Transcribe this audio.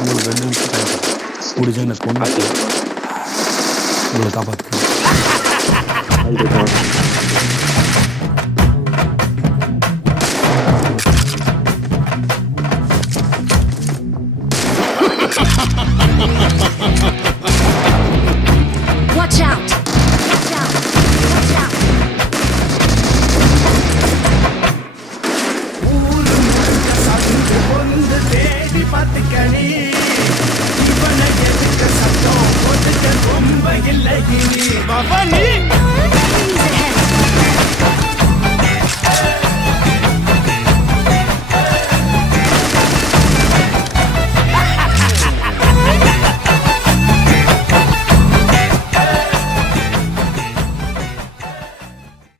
இன்னும் 2 நிமிஷம் டைம் முடிஞ்சா என்னை கொன்னுட்டு உங்களை காப்பாற்றுறேன். Watch out! Watch out! Watch out! பவனி